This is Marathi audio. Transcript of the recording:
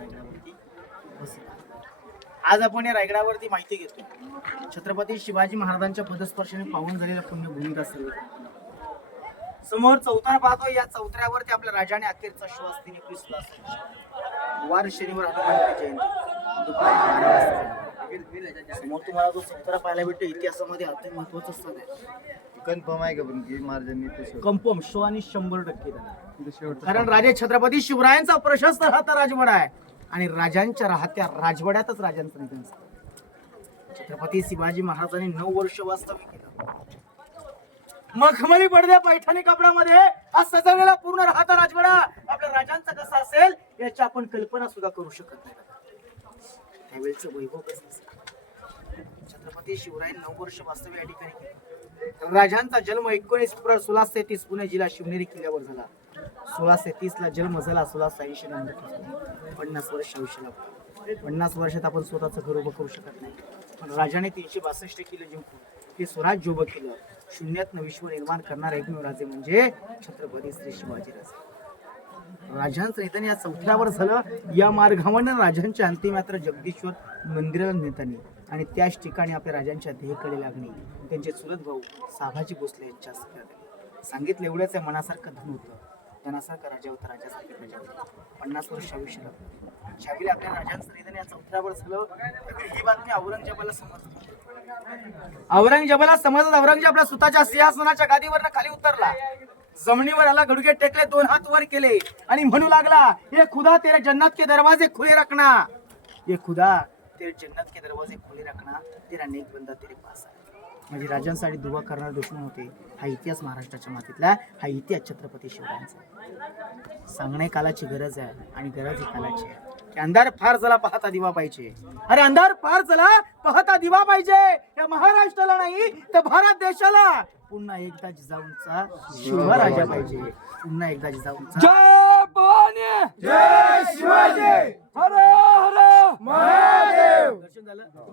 रायगडावरती बसला. आज आपण या रायगडावरती माहिती घेतो. छत्रपती शिवाजी महाराजांच्या पदस्पर्शाने पावन झालेल्या पुण्यभूमीत असेल. समोर चौथरा पाहतो. या चौथऱ्यावरती आपल्या राजाने अखेरचा श्वास 3 एप्रिल वार शनिवार हनुमान जयंती दुपारी 12 वाजता. समोर तुम्हाला जो चौथरा पाहायला भेटतो इतिहासामध्ये अति महत्वाचं स्थान आहे. कन्फर्म आहे का पण की महाराजांनी कन्फर्म 100% कारण राजे छत्रपती शिवरायांचा प्रशस्त राहता राजवाडा आहे आणि राजांच्या राहत्या राजवाड्यातच राजांचं निधन झालं. छत्रपती शिवाजी महाराजांनी 9 वर्ष वास्तव्य केलं. मखमली पडद्या पैठणी कपड्यामध्ये हा सजवलेला पूर्ण राहता राजवाडा आपल्या राजांचा कसा असेल याची आपण कल्पना सुद्धा करू शकत नाही. त्यावेळेचं वैभव कसं असेल. छत्रपती शिवराय 9 वर्ष वास्तव्य या ठिकाणी केलं. राजांचा जन्म 19 एप्रिल 1633 पुणे जिल्हा शिवनेरी किल्ल्यावर झाला. 1630 ला जन्म झाला. 1680 नंतर 50 वर्ष आयुष्य लागलं. 50 वर्षात आपण स्वतःचं घर उभं करू शकत नाही. पण राजाने 362 किल्ले जिंकून ते स्वराज्य उभं केलं. शून्यातनं विश्व निर्माण करणारे एकमेव राजे म्हणजे छत्रपती श्री शिवाजीराजे. राजांचं निधन या चौथऱ्यावर झालं. या मार्गावर राजांची अंतिम यात्रा जगदीश्वर मंदिराला नेताना आणि त्याच ठिकाणी आपल्या राजांच्या देहकडे लागणे त्यांचे चुलत भाऊ साभाजी भोसले यांच्या सांगितलं एवढ्याच मनासारखं धन होतं. धनासारखा राजा होता. राजासारखी प्रजा होती. 50 वर्ष आयुष्य लागलं. ज्यावेळी आपल्या राजांचं निधन या चौथऱ्यावर झालं त्यावेळी ही बातमी औरंगजेबाला समजली. औरंगजेबाला समजत औरंगजेब आपल्या स्वतःच्या सिंहासनाच्या गादीवर खाली उतरला. जमिनीवर आला. गुडघे टेकले. 2 हात वर केले आणि म्हणू लागला ये खुदा तेरे जन्नत के दरवाजे खुले रखना. ये खुदा तेरे जन्नत के दरवाजे खुले रखना. तेरा नेक बंदा तेरे पास आहे. म्हणजे राजांसाठी दुवा करणारे दुश्मन होते. हा इतिहास महाराष्ट्राच्या मातीतला. हा इतिहास छत्रपती शिवरायांचा. सांगणे कालाची गरज आहे आणि गरज ही कालाची आहे. अंधार फार झाला पाहता दिवा पाहिजे. अरे अंधार फार झाला पाहता दिवा पाहिजे. या महाराष्ट्राला नाही तर भारत देशाला पुन्हा एकदा जिजाऊंचा शिवराजा पाहिजे. पुन्हा एकदा जिजाऊंचा जय भवानी जय शिवाजी.